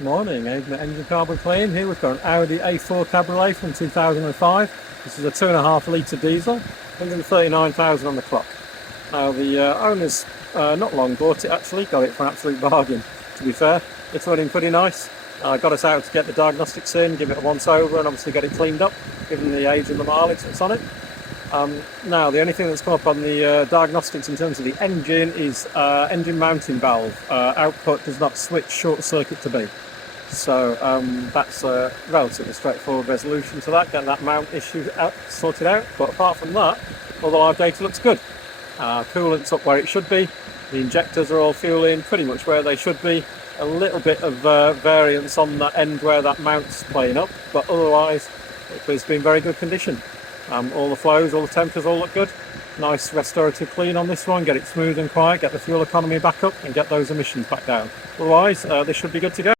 Morning, Aidan at Engine Carbon Clean. Here we've got an Audi A4 Cabriolet from 2005. This is a 2.5 litre diesel, 139,000 on the clock. Now the owner's not long bought it actually, got it for an absolute bargain to be fair. It's running pretty nice. Got us out to get the diagnostics in, give it a once over and obviously get it cleaned up, given the age and the mileage that's on it. Now the only thing that's come up on the diagnostics in terms of the engine is engine mounting valve. Output does not switch short circuit to B. So that's a relatively straightforward resolution to that, getting that mount issue sorted out. But apart from that, all the live data looks good. Coolant's up where it should be, the injectors are all fueling pretty much where they should be. A little bit of variance on that end where that mount's playing up, but otherwise it appears to be in very good condition. All the flows, all the temperatures all look good. Nice restorative clean on this one, get it smooth and quiet, get the fuel economy back up and get those emissions back down. Otherwise, this should be good to go.